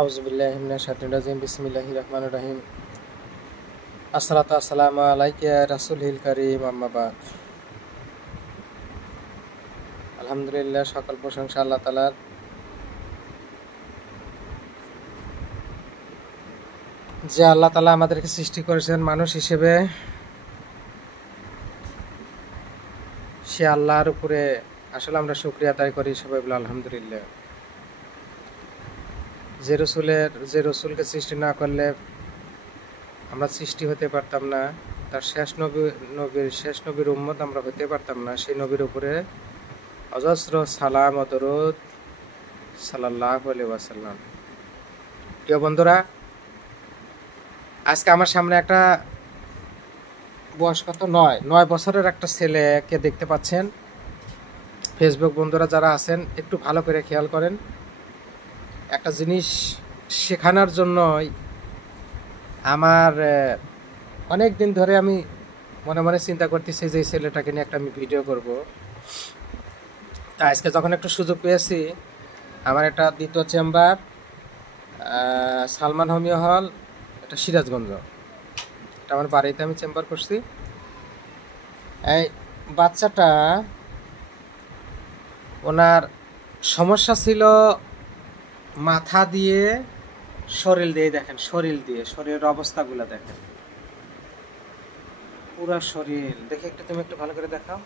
আউযুবিল্লাহি মিনাশ শাইতানির রাজিম বিসমিল্লাহির রহমানির রহিম আসসালাতু আসসালামু আলাইকা ইয়া রাসূলিল কারীম আম্মা বাদ। আলহামদুলিল্লাহ, সকল প্রশংসা আল্লাহ তাআলার। যে আল্লাহ তাআলা আমাদেরকে সৃষ্টি করেছেন মানুষ হিসেবে, সে আল্লাহর উপরে আসলে আমরা শুকরিয়া আদায় করি সবাই বলে আলহামদুলিল্লাহ। যে রসুলকে সৃষ্টি না করলে আমরা সৃষ্টি হতে পারতাম না, তার শেষ নবীর উম্মত আমরা হতে পারতাম না। সেই নবীর উপরে অজস্র সালাম ও দরুদ সাল্লাল্লাহু আলাইহি ওয়াসাল্লাম। প্রিয় বন্ধুরা, আজকে আমার সামনে একটা বয়স কত 9 বছরের একটা ছেলেকে দেখতে পাচ্ছেন। ফেসবুক বন্ধুরা যারা আছেন একটু ভালো করে খেয়াল করেন। একটা জিনিস শেখানোর জন্যই আমার অনেক দিন ধরে আমি মনে মনে চিন্তা করতেছি যে এই ছেলেটাকে নিয়ে একটা আমি ভিডিও করব। তা আজকে যখন একটু সুযোগ পেয়েছি, আমার একটা দ্বিতীয় চেম্বার সালমান হোমিও হল, এটা সিরাজগঞ্জ, এটা আমার বাড়িতে আমি চেম্বার করছি। এই বাচ্চাটা, ওনার সমস্যা ছিল মাথা দিয়ে, শরীর দিয়ে। দেখেন শরীরের অবস্থাগুলো দেখেন, পুরা শরীর দেখে একটু, তুমি একটু ভালো করে দেখাও।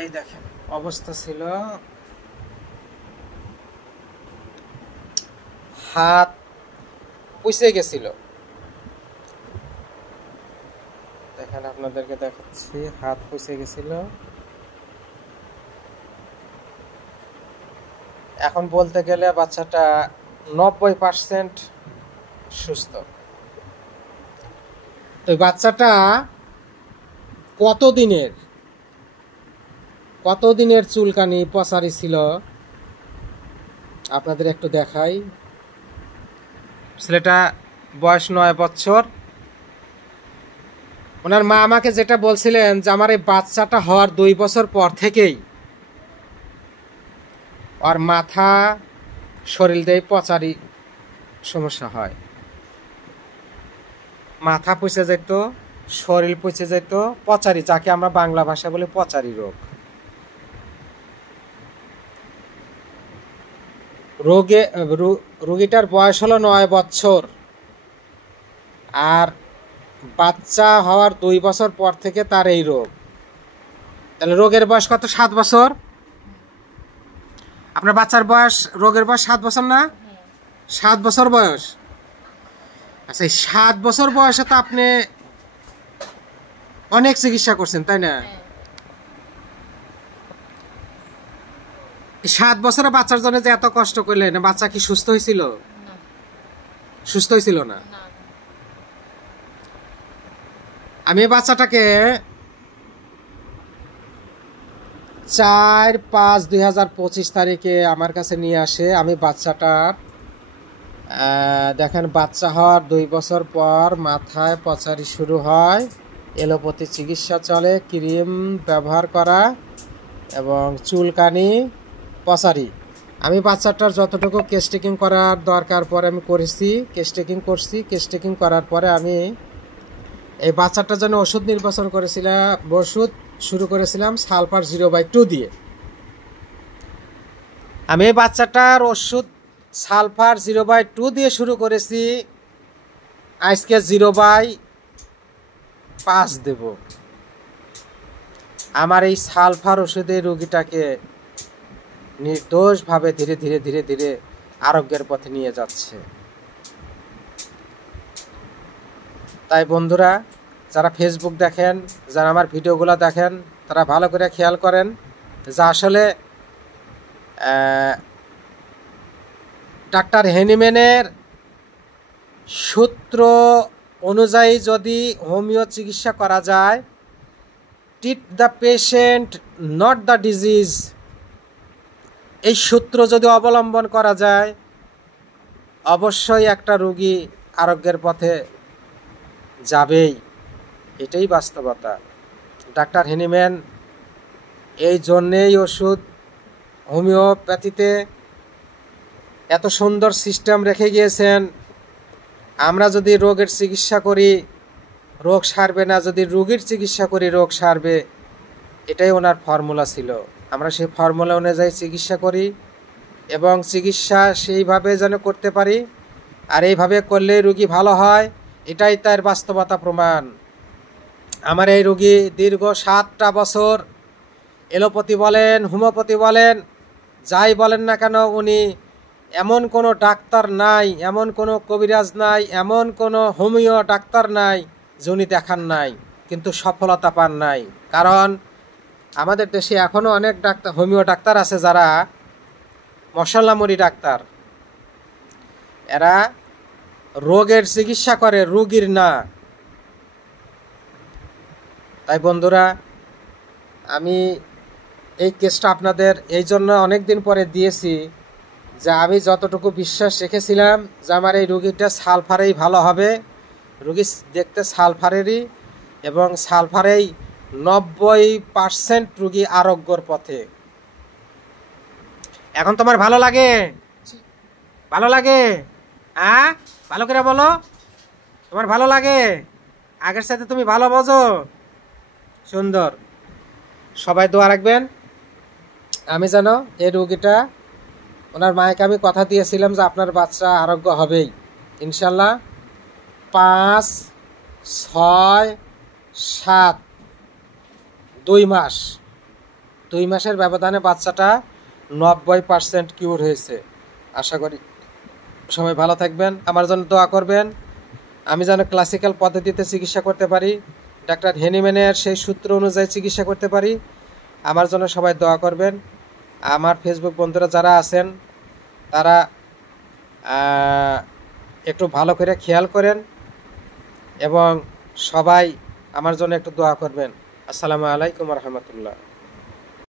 এই দেখেন অবস্থা ছিল, হাত পুষে গেছিল। দেখেন আপনাদেরকে দেখাচ্ছি, হাত পুষে গেছিল। এখন বলতে গেলে বাচ্চাটা 90% সুস্থ। তো বাচ্চাটা কতদিনের চুলকানি পচারি ছিল আপনাদের একটু দেখাই। ছেলেটা বয়স 9 বছর। ওনার মা আমাকে যেটা বলছিলেন যে আমার এই বাচ্চাটা হওয়ার 2 বছর পর থেকেই আর মাথা, শরীর দিয়ে পচারি সমস্যা হয়। মাথা পুষে যেত, শরীর পুষে যেত, পচারি, যাকে আমরা বাংলা ভাষায় বলি পচারি রোগ। রোগীটার বয়স হলো 9 বছর, আর বাচ্চা হওয়ার 2 বছর পর থেকে তার এই রোগ। তাহলে রোগের বয়স কত? 7 বছর। আপনার বাচ্চার বয়স, রোগের বয়স 7 বছর না? 7 বছর বয়স। আচ্ছা, এই 7 বছর বয়সে তো আপনি অনেক চিকিৎসা করছেন, তাই না? 7 বছরের বাচ্চার জন্য যে এত কষ্ট করলেন, বাচ্চা কি সুস্থ হয়েছিল? সুস্থ হয়েছিল না। আমি বাচ্চাটাকে 4/5/2025 তারিখে আমার কাছে নিয়ে আসে। আমি বাচ্চাটার দেখেন, বাচ্চা হওয়ার 2 বছর পর মাথায় পচারি শুরু হয়, এলোপ্যাথি চিকিৎসা চলে, ক্রিম ব্যবহার করা এবং চুলকানি, পচারি। আমি বাচ্চাটার যতটুকু কেস্টেকিং করার দরকার পরে আমি করেছি, কেস্টেকিং করছি। কেস্টেকিং করার পরে আমি এই বাচ্চাটার জন্য ওষুধ শুরু করেছিলাম সালফার 0/2 দিয়ে। আমি এই বাচ্চাটার ওষুধ সালফার 0/2 দিয়ে শুরু করেছি, আজকে 0/5 দেব। আমার এই সালফার ওষুধে রোগীটাকে নির্দোষভাবে ধীরে ধীরে ধীরে ধীরে আরোগ্যের পথে নিয়ে যাচ্ছে। তাই বন্ধুরা, যারা ফেসবুক দেখেন, যারা আমার ভিডিওগুলো দেখেন, তারা ভালো করে খেয়াল করেন যে আসলে ডাক্তার হ্যানিম্যানের সূত্র অনুযায়ী যদি হোমিও চিকিৎসা করা যায়, treat the patient not the disease, এই সূত্র যদি অবলম্বন করা যায়, অবশ্যই একটা রোগী আরোগ্যের পথে যাবেই। এটাই বাস্তবতা। ডাক্তার হ্যানিম্যান এই জন্যেই ওষুধ হোমিওপ্যাথিতে এত সুন্দর সিস্টেম রেখে গিয়েছেন। আমরা যদি রোগের চিকিৎসা করি রোগ সারবে না, যদি রোগীর চিকিৎসা করি রোগ সারবে, এটাই ওনার ফর্মুলা ছিল। আমরা সেই ফর্মুলা অনুযায়ী চিকিৎসা করি এবং চিকিৎসা সেইভাবে যেন করতে পারি, আর এইভাবে করলে রোগী ভালো হয়, এটাই তার বাস্তবতা প্রমাণ। আমার এই রোগী দীর্ঘ 7টা বছর এলোপ্যাথি বলেন, হোমিওপ্যাথি বলেন, যাই বলেন না কেন, উনি এমন কোনো ডাক্তার নাই, এমন কোনো কবিরাজ নাই, এমন কোনো হোমিও ডাক্তার নাই যে উনি দেখান নাই, কিন্তু সফলতা পান নাই। কারণ আমাদের দেশে এখনও অনেক ডাক্তার, হোমিও ডাক্তার আছে যারা মশলামুড়ি ডাক্তার, এরা রোগের চিকিৎসা করে, রোগীর না। তাই বন্ধুরা, আমি এই কেসটা আপনাদের এই জন্য অনেক দিন পরে দিয়েছি যে আমি যতটুকু বিশ্বাস রেখেছিলাম যে আমার এই রুগীটা সালফারেই ভালো হবে, রুগী দেখতে সালফারেরই, এবং সালফারেই 90% রুগী আরোগ্যর পথে। এখন তোমার ভালো লাগে? ভালো লাগে? হ্যাঁ, ভালো করে বলো, তোমার ভালো লাগে? আগের সাথে তুমি ভালো বোঝো? সুন্দর। সবাই দোয়া রাখবেন আমি যেন এই রুগীটা, ওনার মায়েকে আমি কথা দিয়েছিলাম যে আপনার বাচ্চা আরোগ্য হবেই ইনশাল্লাহ। 5, 6, 7, 2 মাসের ব্যবধানে বাচ্চাটা 90% কিউর হয়েছে। আশা করি সবাই ভালো থাকবেন, আমার জন্য দোয়া করবেন। আমি যেন ক্লাসিক্যাল পদ্ধতিতে চিকিৎসা করতে পারি, ডাক্তার হেনিম্যানের সেই সূত্র অনুযায়ী চিকিৎসা করতে পারি, আমার জন্য সবাই দোয়া করবেন। আমার ফেসবুক বন্ধুরা যারা আছেন তারা একটু ভালো করে খেয়াল করেন এবং সবাই আমার জন্য একটু দোয়া করবেন। আসসালামু আলাইকুম রহমতুল্লাহ।